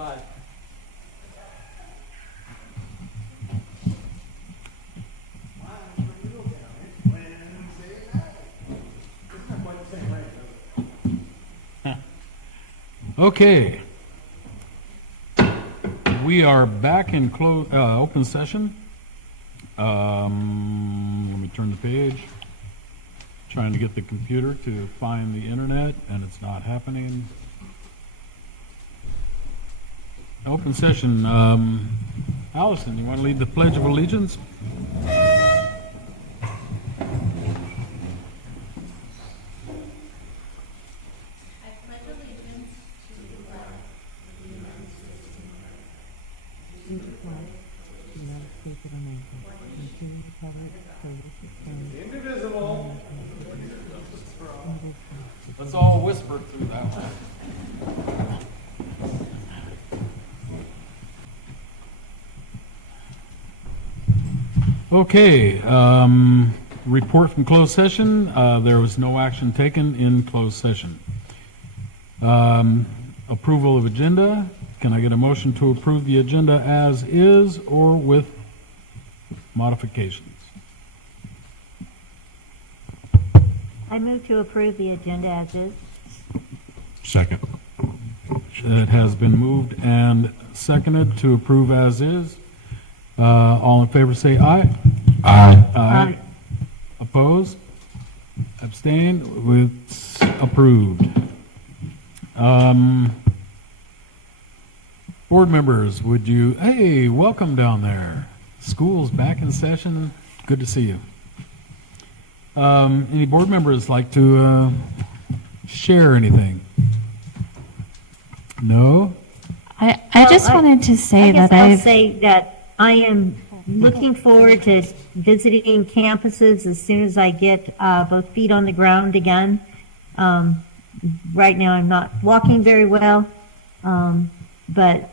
live. Okay. We are back in open session. Let me turn the page. Trying to get the computer to find the internet, and it's not happening. Open session. Allison, you want to lead the Pledge of Allegiance? Indivisible. Let's all whisper through that one. Okay, report from closed session. There was no action taken in closed session. Approval of agenda. Can I get a motion to approve the agenda as is or with modifications? I move to approve the agenda as is. Second. It has been moved and seconded to approve as is. All in favor say aye. Aye. Aye. Opposed? Abstained? It's approved. Board members, would you, hey, welcome down there. School's back in session. Good to see you. Any board members like to share anything? No? I just wanted to say that I'll say that I am looking forward to visiting campuses as soon as I get both feet on the ground again. Right now I'm not walking very well, but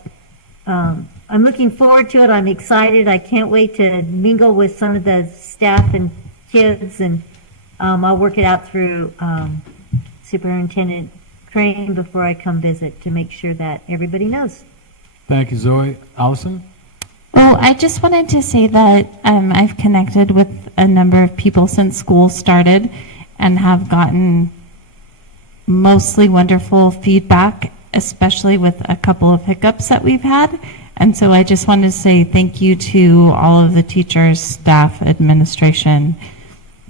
I'm looking forward to it. I'm excited. I can't wait to mingle with some of the staff and kids, and I'll work it out through Superintendent Crane before I come visit to make sure that everybody knows. Thank you, Zoe. Allison? Well, I just wanted to say that I've connected with a number of people since school started and have gotten mostly wonderful feedback, especially with a couple of hiccups that we've had. And so I just wanted to say thank you to all of the teachers, staff, administration,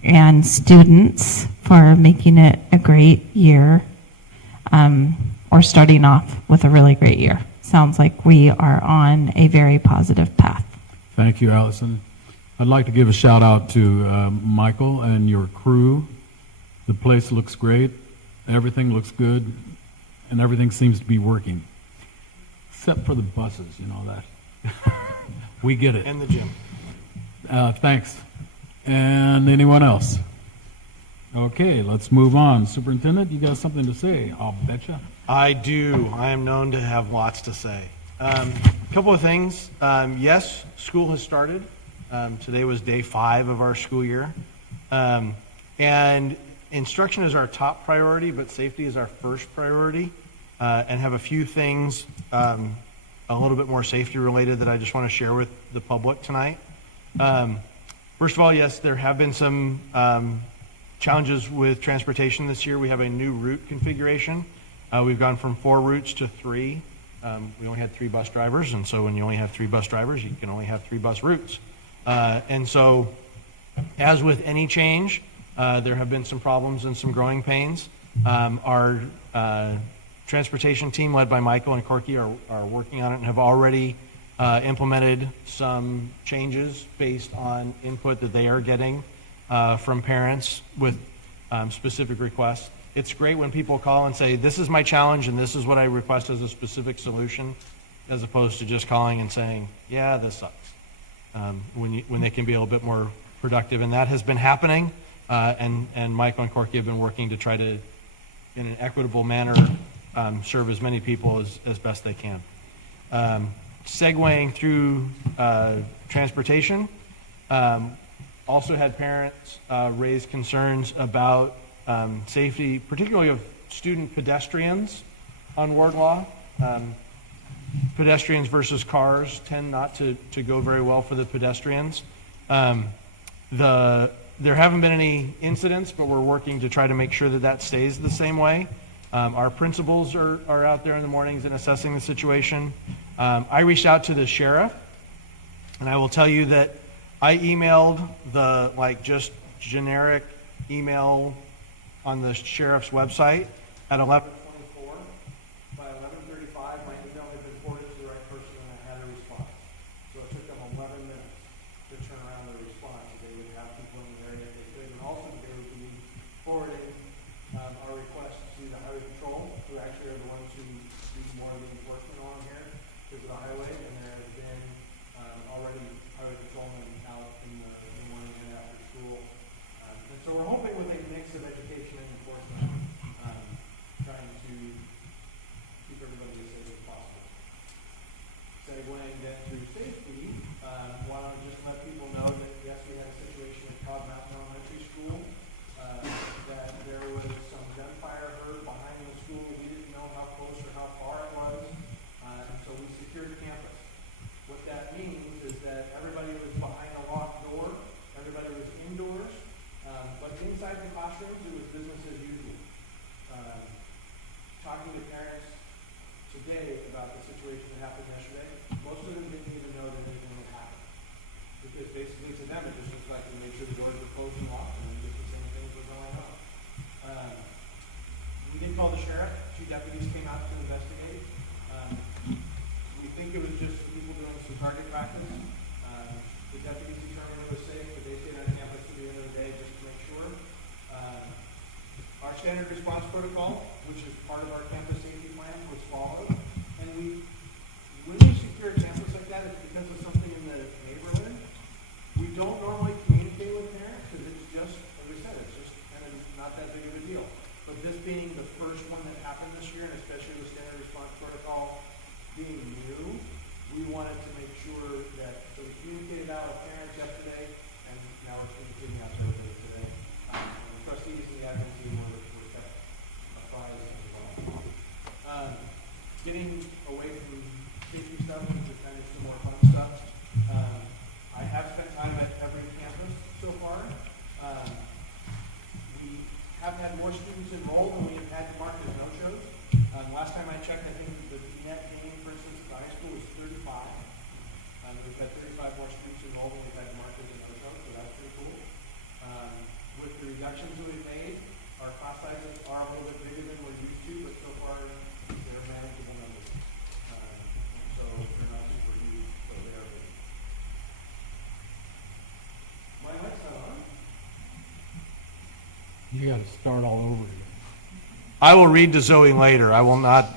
and students for making it a great year, or starting off with a really great year. Sounds like we are on a very positive path. Thank you, Allison. I'd like to give a shout out to Michael and your crew. The place looks great. Everything looks good, and everything seems to be working, except for the buses, you know that. We get it. And the gym. Thanks. And anyone else? Okay, let's move on. Superintendent, you got something to say? I'll betcha. I do. I am known to have lots to say. A couple of things. Yes, school has started. Today was day 5 of our school year. And instruction is our top priority, but safety is our first priority. And have a few things a little bit more safety related that I just want to share with the public tonight. First of all, yes, there have been some challenges with transportation this year. We have a new route configuration. We've gone from 4 routes to 3. We only had 3 bus drivers, and so when you only have 3 bus drivers, you can only have 3 bus routes. And so, as with any change, there have been some problems and some growing pains. Our transportation team, led by Michael and Corky, are working on it and have already implemented some changes based on input that they are getting from parents with specific requests. It's great when people call and say, this is my challenge and this is what I request as a specific solution, as opposed to just calling and saying, yeah, this sucks. When they can be a little bit more productive. And that has been happening, and Michael and Corky have been working to try to, in an equitable manner, serve as many people as best they can. Segueing through transportation, also had parents raise concerns about safety, particularly of student pedestrians on Wardlaw. pedestrians versus cars tend not to go very well for the pedestrians. There haven't been any incidents, but we're working to try to make sure that that stays the same way. Our principals are out there in the mornings and assessing the situation. I reached out to the sheriff, and I will tell you that I emailed the just generic email on the sheriff's website at 11:24. By 11:35, my email had been forwarded to the right person, and I had a response. So it took them 11 minutes to turn around the response. They would have people in the area if they could, and also they would be forwarding our request to the highway patrol, who actually are the ones who do more of the enforcement along here because of the highway, and there have been already highway patrolmen out in the morning and after school. And so we're hoping with a mix of education and enforcement, trying to keep everybody as safe as possible. Segueing then to safety, why don't I just let people know that yes, we had a situation at Cobb Mountain Elementary School, that there was some gunfire heard behind the school. We didn't know how close or how far it was, and so we secured campus. What that means is that everybody was behind a locked door, everybody was indoors, but inside the classrooms it was business as usual. Talking to parents today about the situation that happened yesterday, most of them didn't even know that anything had happened. Because basically to them it just looks like they made sure the doors were closed and locked and just the same things were going on. We did call the sheriff. 2 deputies came out to investigate. We think it was just people doing some target practice. The deputies determined it was safe, but they stayed on campus to the end of the day just to make sure. Our standard response protocol, which is part of our campus safety plan, was followed. And when we secure a campus like that, it's because of something in the neighborhood. We don't normally communicate with parents because it's just, like we said, it's just kind of not that big of a deal. But this being the first one that happened this year, and especially the standard response protocol being new, we wanted to make sure that, so we communicated out with parents yesterday, and now we're communicating out to everybody today. And the trustees and the admin team were kept apprised as well. Getting away from safety stuff into kind of some more fun stuff. I have spent time at every campus so far. We have had more students enrolled than we have had marked as no-shows. Last time I checked, I think the net gain, for instance, at the high school was 35. We've had 35 more students enrolled than we've had marked as a no-show, so that's pretty cool. With the reductions that we've made, our class sizes are a little bit bigger than we're used to, but so far they're manageable numbers. And so they're not super huge, but they are big. My mic's not on. You got to start all over again. I will read to Zoe later. I will not.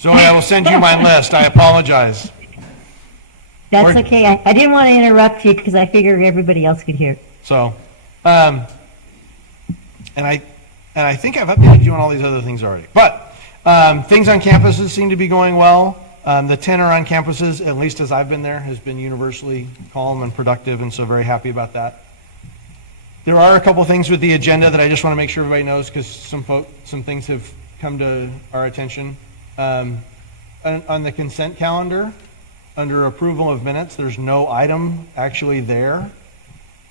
Zoe, I will send you my list. I apologize. That's okay. I didn't want to interrupt you because I figured everybody else could hear. So, and I think I've updated you on all these other things already. But things on campuses seem to be going well. The tenor on campuses, at least as I've been there, has been universally calm and productive, and so very happy about that. There are a couple things with the agenda that I just want to make sure everybody knows because some things have come to our attention. On the consent calendar, under approval of minutes, there's no item actually there,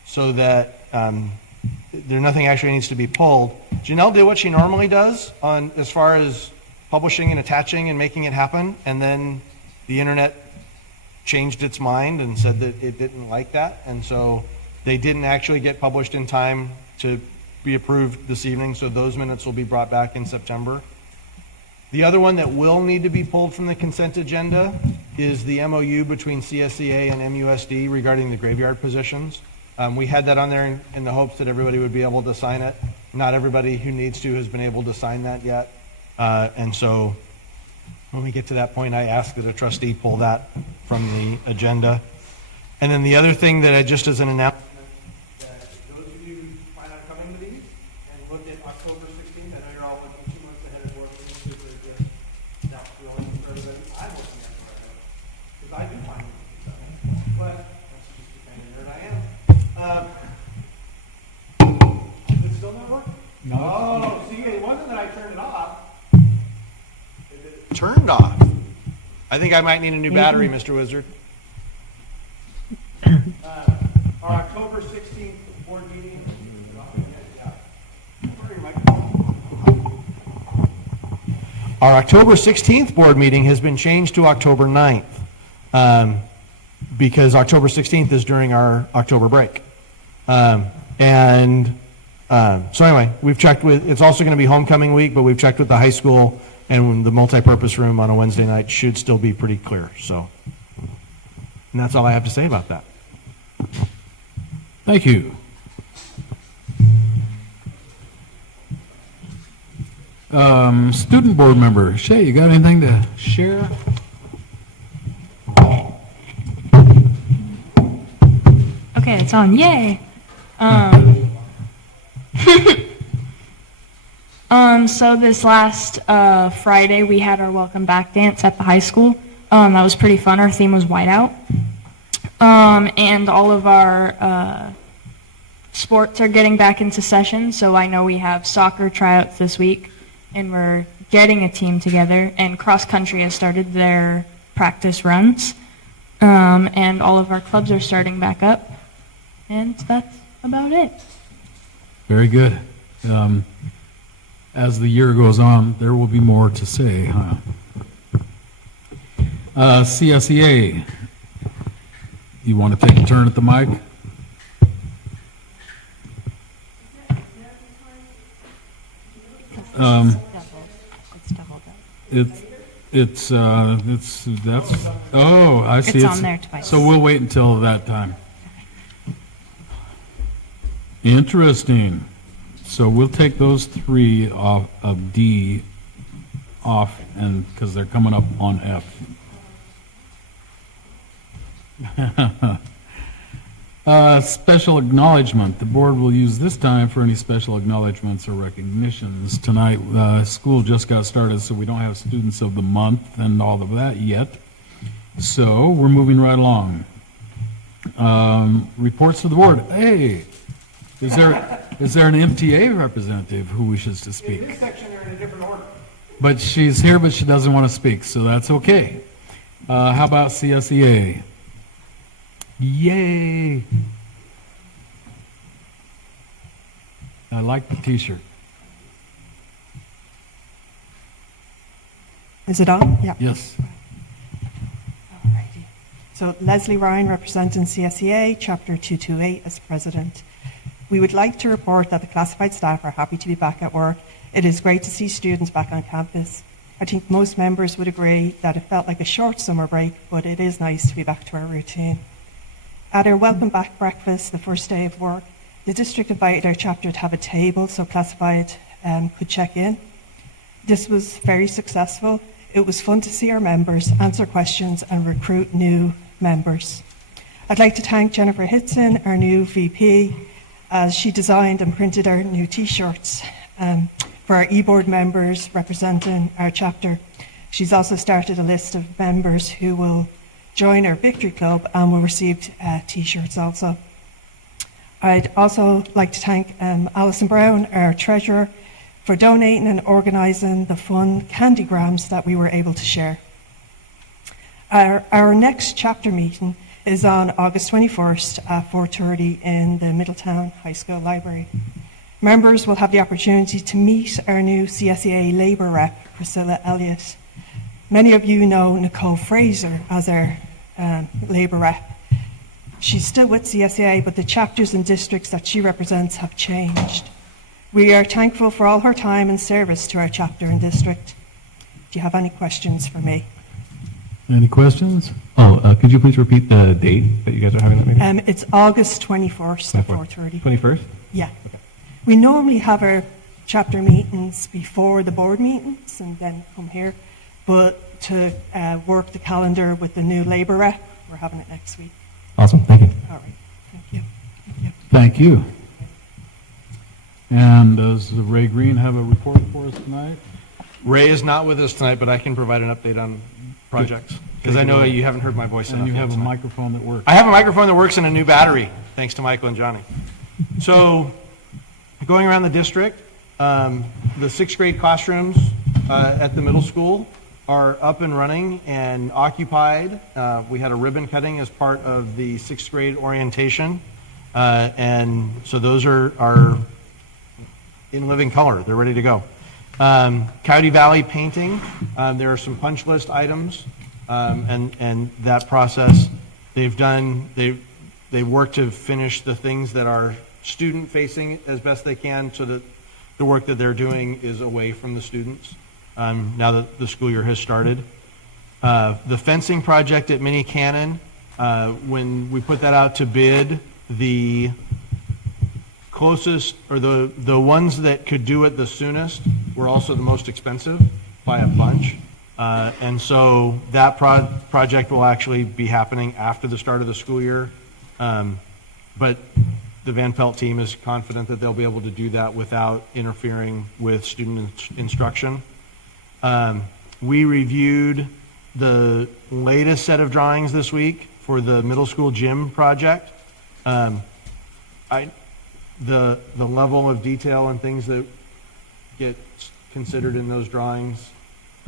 so that nothing actually needs to be pulled. Janelle did what she normally does on as far as publishing and attaching and making it happen, and then the internet changed its mind and said that it didn't like that, and so they didn't actually get published in time to be approved this evening, so those minutes will be brought back in September. The other one that will need to be pulled from the consent agenda is the MOU between CSEA and MUSD regarding the graveyard positions. We had that on there in the hopes that everybody would be able to sign it. Not everybody who needs to has been able to sign that yet. And so when we get to that point, I ask that a trustee pull that from the agenda. And then the other thing that I just as an announcement, that those of you who plan on coming to these and look at October 16th, I know you're all looking 2 months ahead of board meetings because they're just not really for everybody. I'm looking at it right now because I do find it exciting, but that's just the kind of nerd I am. Is it still not working? No. Oh, see, it wasn't that I turned it off. It turned off. I think I might need a new battery, Mr. Wizard. Our October 16th board meeting. Our October 16th board meeting has been changed to October 9th, because October 16th is during our October break. So anyway, we've checked with, it's also going to be homecoming week, but we've checked with the high school, and the multipurpose room on a Wednesday night should still be pretty clear, so. And that's all I have to say about that. Thank you. Student board member, Shay, you got anything to share? Okay, it's on. Yay. So this last Friday we had our welcome back dance at the high school. That was pretty fun. Our theme was whiteout. And all of our sports are getting back into session. So I know we have soccer tryouts this week, and we're getting a team together. And cross country has started their practice runs. And all of our clubs are starting back up. And that's about it. Very good. As the year goes on, there will be more to say, huh? CSEA, you want to take a turn at the mic? That's, oh, I see. It's on there twice. So we'll wait until that time. Interesting. So we'll take those three off of D off, and because they're coming up on F. Special acknowledgement. The board will use this time for any special acknowledgements or recognitions. Tonight, school just got started, so we don't have students of the month and all of that yet. So we're moving right along. Reports to the board. Hey, is there an MTA representative who wishes to speak? In this section, they're in a different order. But she's here, but she doesn't want to speak, so that's okay. How about CSEA? Yay! I like the t-shirt. Is it on? Yeah. Yes. Alrighty. So Leslie Ryan, representing CSEA, Chapter 228 as President. We would like to report that the classified staff are happy to be back at work. It is great to see students back on campus. I think most members would agree that it felt like a short summer break, but it is nice to be back to our routine. At our welcome back breakfast, the first day of work, the district invited our chapter to have a table so classified could check in. This was very successful. It was fun to see our members answer questions and recruit new members. I'd like to thank Jennifer Hitson, our new VP, as she designed and printed our new t-shirts for our e-board members representing our chapter. She's also started a list of members who will join our Victory Club and will receive t-shirts also. I'd also like to thank Alison Brown, our treasurer, for donating and organising the fun candygrams that we were able to share. Our next chapter meeting is on August 21st at 4:30 in the Middletown High School Library. Members will have the opportunity to meet our new CSEA Labour Rep, Priscilla Elliott. Many of you know Nicole Fraser as our Labour Rep. She's still with CSEA, but the chapters and districts that she represents have changed. We are thankful for all her time and service to our chapter and district. Do you have any questions for me? Any questions? Could you please repeat the date that you guys are having that meeting? It's August 21st at 4:30. 21st? Yeah. Okay. We normally have our chapter meetings before the board meetings and then come here, but to work the calendar with the new Labour rep, we're having it next week. Awesome, thank you. All right. Thank you. Thank you. Thank you. And does Ray Green have a report for us tonight? Ray is not with us tonight, but I can provide an update on projects, because I know you haven't heard my voice And enough you yet have a tonight. microphone that works. I have a microphone that works and a new battery, thanks to Michael and Johnny. So, going around the district, the sixth grade classrooms at the middle school are up and running and occupied. We had a ribbon cutting as part of the 6th grade orientation. And so those are in living color. They're ready to go. Coyote Valley painting, there are some punch list items, and that process they've worked to finish the things that are student facing as best they can, so that the work that they're doing is away from the students, now that the school year has started. The fencing project at Mini Cannon, when we put that out to bid, the closest, or the ones that could do it the soonest, were also the most expensive by a bunch. And so that project will actually be happening after the start of the school year. But the Van Pelt team is confident that they'll be able to do that without interfering with student instruction. We reviewed the latest set of drawings this week for the middle school gym project. The level of detail and things that get considered in those drawings,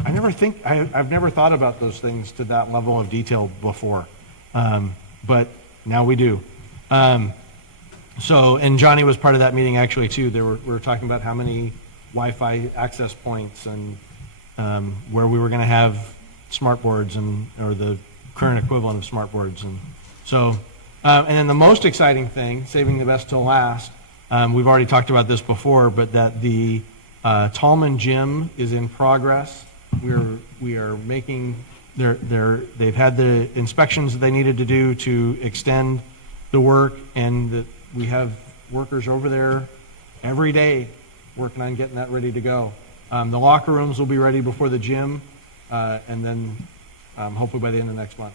I've never thought about those things to that level of detail before, but now we do. So, and Johnny was part of that meeting actually too. We were talking about how many Wi-Fi access points and where we were going to have smart boards or the current equivalent of smart boards, and so. And then the most exciting thing, saving the best till last, we've already talked about this before, but that the Tallman Gym is in progress. We are making they've had the inspections that they needed to do to extend the work, and that we have workers over there every day working on getting that ready to go. The locker rooms will be ready before the gym, and then hopefully by the end of next month,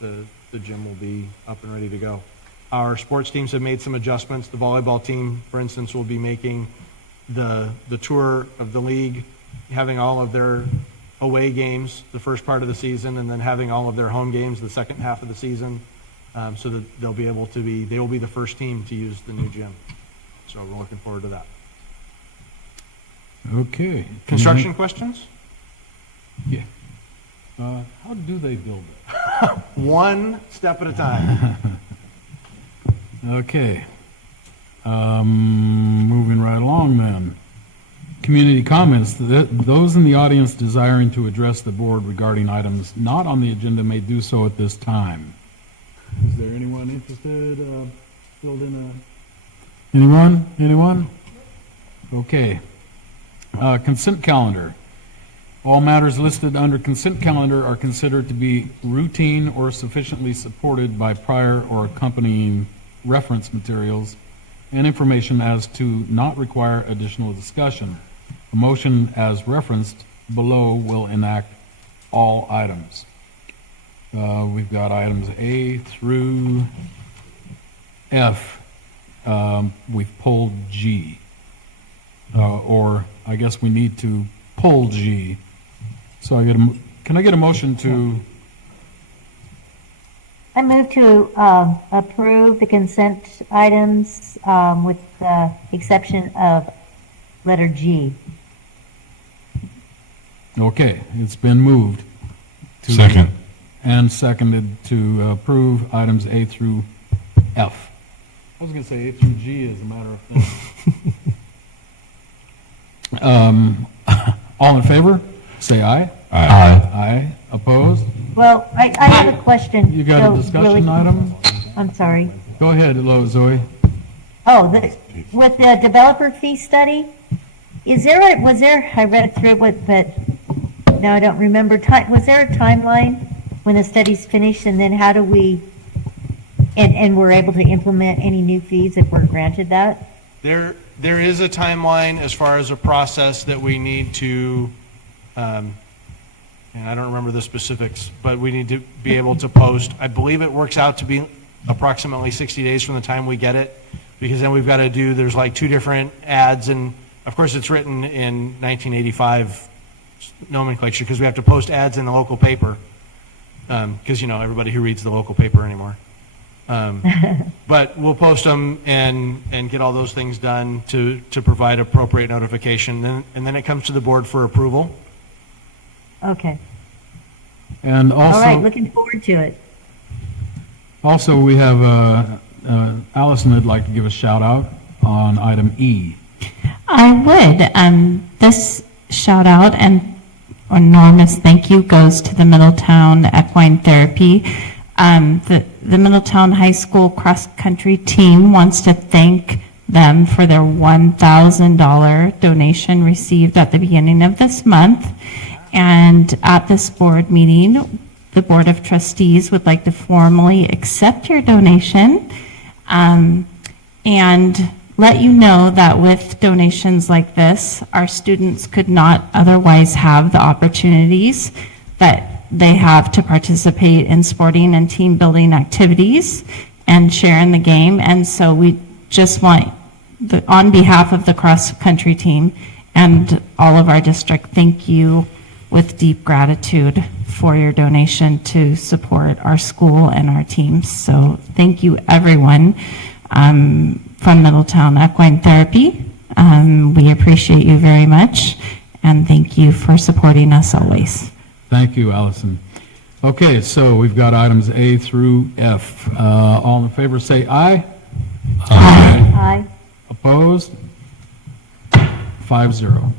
the gym will be up and ready to go. Our sports teams have made some adjustments. The volleyball team, for instance, will be making the tour of the league, having all of their away games the first part of the season, and then having all of their home games the second half of the season, so that they will be the first team to use the new gym. So we're looking forward to that. Okay. Construction questions? Yeah. How do they build it? One step at a time. Okay. Moving right along then. Community comments. Those in the audience desiring to address the board regarding items not on the agenda may do so at this time. Is there anyone interested? Filled in a... Anyone? Okay. Consent calendar. All matters listed under consent calendar are considered to be routine or sufficiently supported by prior or accompanying reference materials and information as to not require additional discussion. A motion as referenced below will enact all items. We've got items A through F. We've pulled G. Or I guess we need to pull G. So can I get a motion to? I move to approve the consent items with the exception of letter G. Okay, it's been moved. Second. And seconded to approve items A through F. I was going to say A through G as a matter of fact. All in favor? Say aye. Aye. Aye. Opposed? Well, I have a question. You got a So, discussion item? I'm sorry. Go ahead, Zoe. Oh, with the developer fee study, I read through it, but now I don't remember. Was there a timeline when the study's finished, and then how do we, and we're able to implement any new fees if we're granted that? There is a timeline as far as a process that we need to, and I don't remember the specifics, but we need to be able to post. I believe it works out to be approximately 60 days from the time we get it, because then we've got to do, there's like 2 different ads, and of course it's written in 1985 nomenclature, because we have to post ads in the local paper, because everybody who reads the local paper anymore. But we'll post them and get all those things done to provide appropriate notification, and then it comes to the board for approval. Okay. And All right, also, looking forward to it. also we have Allison would like to give a shout out on item E. I would. This shout out and enormous thank you goes to the Middletown Equine Therapy. The Middletown High School cross country team wants to thank them for their $1,000 donation received at the beginning of this month. And at this board meeting, the Board of Trustees would like to formally accept your donation and let you know that with donations like this, our students could not otherwise have the opportunities that they have to participate in sporting and team building activities and share in the game. And so we just want, on behalf of the cross-country team and all of our district, thank you with deep gratitude for your donation to support our school and our teams. So thank you, everyone from Middletown Equine Therapy. We appreciate you very much, and thank you for supporting us always. Thank you, Allison. Okay, so we've got items A through F. All in favor say aye. Aye. Opposed? 5-0.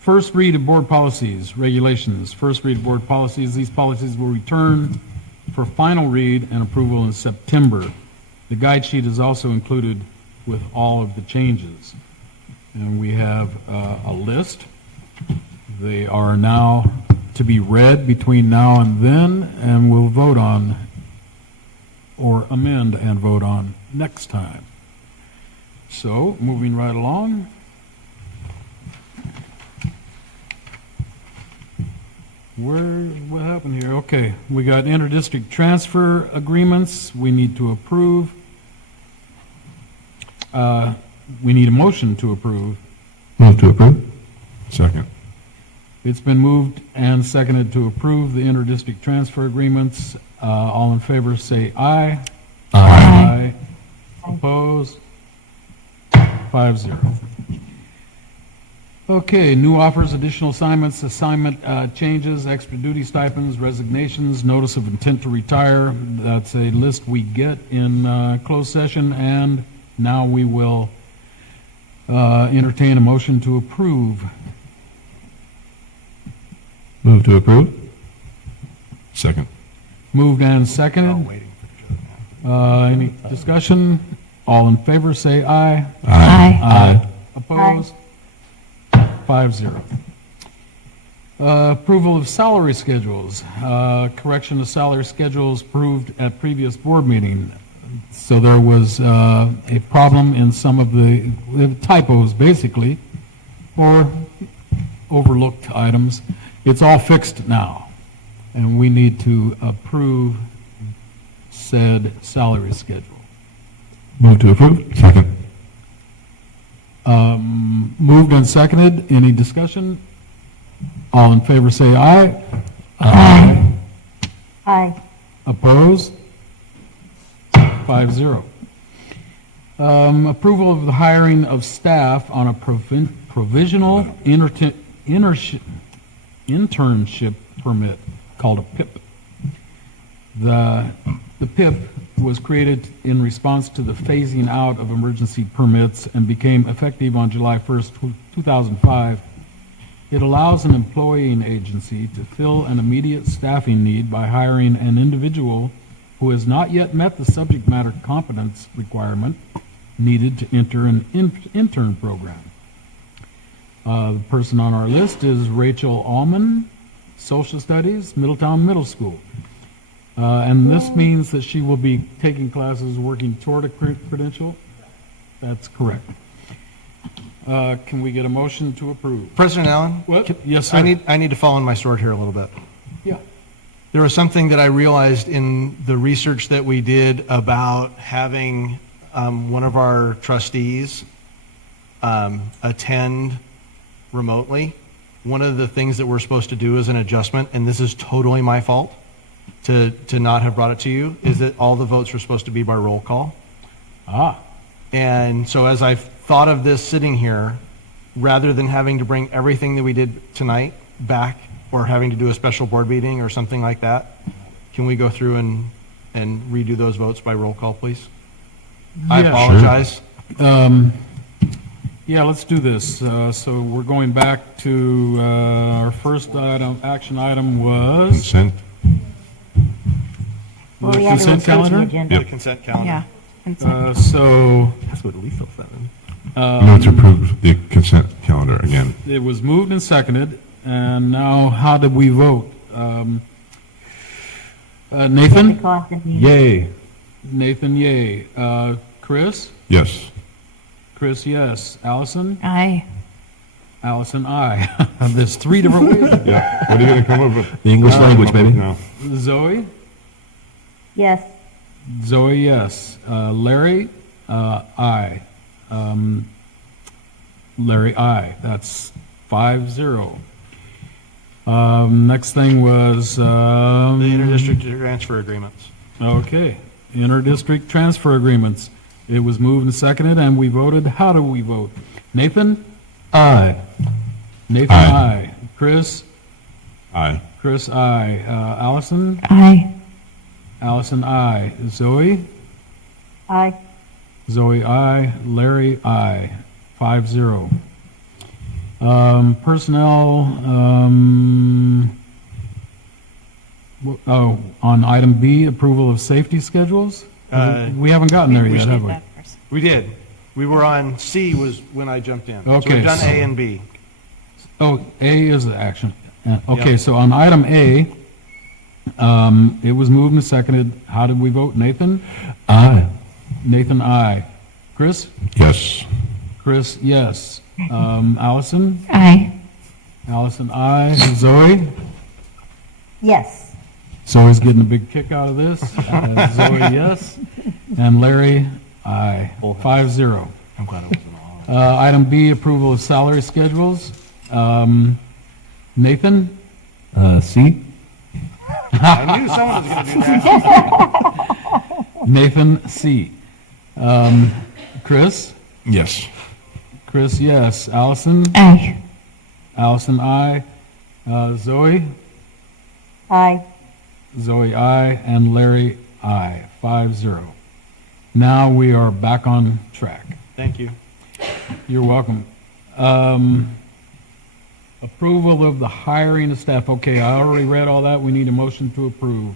First read of board policies, regulations. First read of board policies. These policies will return for final read and approval in September. The guide sheet is also included with all of the changes. And we have a list. They are now to be read between now and then, and we'll vote on or amend and vote on next time. So, moving right along. What happened here? Okay, we got interdistrict transfer agreements we need to approve. We need a motion to approve. Move to approve. Second. It's been moved and seconded to approve the interdistrict transfer agreements. All in favor say aye. Aye. Opposed? 5-0. Okay, new offers, additional assignments, assignment changes, extra duty stipends, resignations, notice of intent to retire. That's a list we get in closed session, and now we will entertain a motion to approve. Move to approve. Second. Moved and seconded. Any discussion? All in favor say aye. Aye. Opposed? 5-0. Approval of salary schedules. Correction of salary schedules approved at previous board meeting. So there was a problem in some of the typos, basically, or overlooked items. It's all fixed now, and we need to approve said salary schedule. Move to approve. Second. Moved and seconded. Any discussion? All in favor say aye. Aye. Opposed? 5-0. Approval of the hiring of staff on a provisional internship permit called a PIP. The PIP was created in response to the phasing out of emergency permits and became effective on July 1st, 2005. It allows an employing agency to fill an immediate staffing need by hiring an individual who has not yet met the subject matter competence requirement needed to enter an intern program. The person on our list is Rachel Allman, Social Studies, Middletown Middle School. And this means that she will be taking classes working toward a credential? That's correct. Can we get a motion to approve? President Allen? What? Yes, sir. I need to fall in my sword here a little bit. Yeah. There was something that I realized in the research that we did about having one of our trustees attend remotely. One of the things that we're supposed to do as an adjustment, and this is totally my fault to not have brought it to you, is that all the votes are supposed to be by roll call. And so as I've thought of this sitting here, rather than having to bring everything that we did tonight back or having to do a special board meeting or something like that, can we go through and redo those votes by roll call, please? I Yeah, apologize. Yeah, let's do this. So we're going back to our first action item was Consent? Well, the we had to consent approve the calendar. agenda. The consent calendar. Yeah. Consent. So That's what Lisa said. Move to approve the consent calendar again. it was moved and seconded, and now how did we vote? Nathan? Because of the- Yay. Nathan, yay. Chris? Yes. Chris, yes. Allison? Aye. Allison, aye. There's 3 different ways. Yeah. What are you going to come up with? The English language, baby. No. Zoe? Yes, Zoe, yes. Larry? Aye. Larry, aye. That's 5-0. Next thing was, The interdistrict transfer agreements. okay, interdistrict transfer agreements. It was moved and seconded, and we voted. How do we vote? Nathan? Aye. Nathan, Aye. aye. Chris? Aye. Chris, aye. Allison? Aye. Allison, aye. Zoe? aye. Zoe, aye. Larry, aye. 5-0. Personnel, on item B, approval of safety schedules? We haven't gotten there yet, have we? We did. We were on C was when I jumped in. So Okay, we've done so- A and B. Oh, A is the action. Okay, Yep. so on item A, it was moved and seconded. How did we vote? Nathan? Aye. Nathan, aye. Chris? Yes. Chris, yes. Allison? Aye. Allison, aye. Zoe? Yes, Zoe's getting a big kick out of this. Zoe, yes. And Larry, aye. 5-0. I'm glad I wasn't on. Item B, approval of salary schedules. Nathan? C? I knew someone was going to do that. Nathan, C. Chris? Yes. Chris, yes. Allison? Aye. Allison, aye. Zoe? aye. Zoe, aye. And Larry, aye. 5-0. Now we are back on track. Thank you. You're welcome. Approval of the hiring of staff. Okay, I already read all that. We need a motion to approve.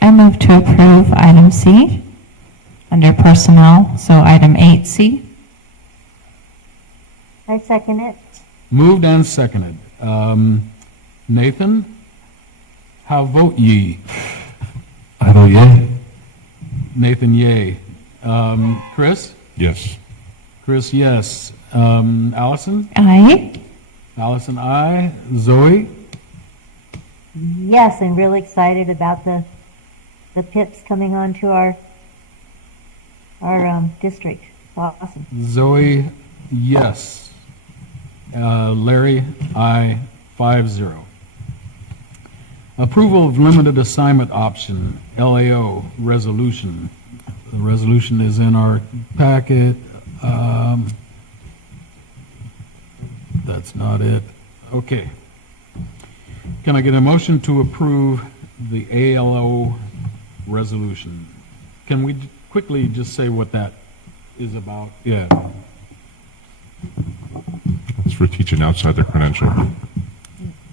I move to approve item C under personnel, so item 8C. I second it. Moved and seconded. Nathan? How vote ye? I vote yay. Nathan, yay. Chris? Yes. Chris, yes. Allison? Aye. Allison, aye. Zoe? Yes, I'm really excited about the PIPs coming on to our district. It's awesome. Zoe, yes. Larry, aye. 5-0. Approval of limited assignment option, LAO, resolution. The resolution is in our packet. That's not it. Okay. Can I get a motion to approve the ALO resolution? Can we quickly just say what that is about? Yeah. It's for teaching outside their credential.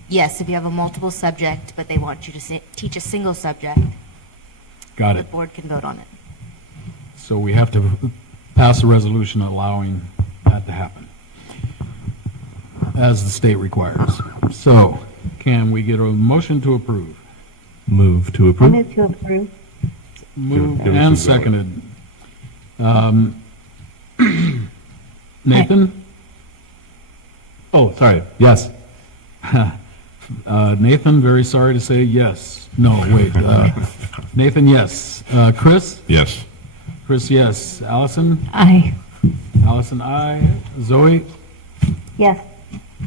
Yes, if you have a multiple subject, but they want you to teach a single subject, Got the it. board can vote on it. So we have to pass a resolution allowing that to happen, as the state requires. So, can we get a motion to approve? Move to I approve. move to approve. Moved Give us and a Zoe. seconded. Nathan? Oh, sorry. Yes. Nathan, very sorry to say yes. No, wait. Nathan, yes. Chris? Yes. Chris, yes. Allison? Aye. Allison, aye. Zoe? Yes,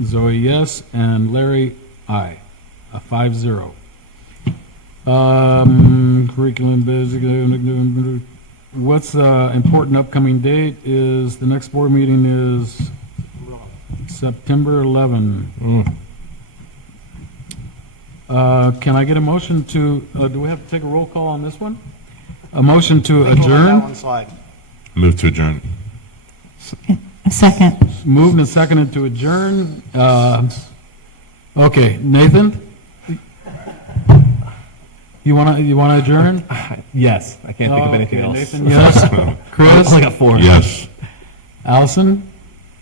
Zoe, yes. And Larry, aye. 5-0. Curriculum, basic, what's important upcoming date is, the next board meeting is September 11. Can I get a motion to, do we have to take a roll call on this one? A motion to We'll let that adjourn? one slide. Move to adjourn. A second. Moved and seconded to adjourn. Okay, Nathan? You wanna adjourn? Yes, I can't think of anything Okay, else. Nathan, yes. Chris? I got 4. Yes. Allison?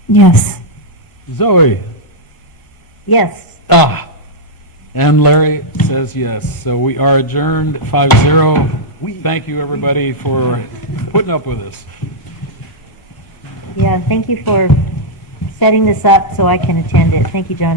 Yes. Zoe? Yes. And Larry says yes. So we are adjourned 5-0. Thank you, everybody, for putting up with us. Yeah, thank you for setting this up so I can attend it. Thank you, Johnny.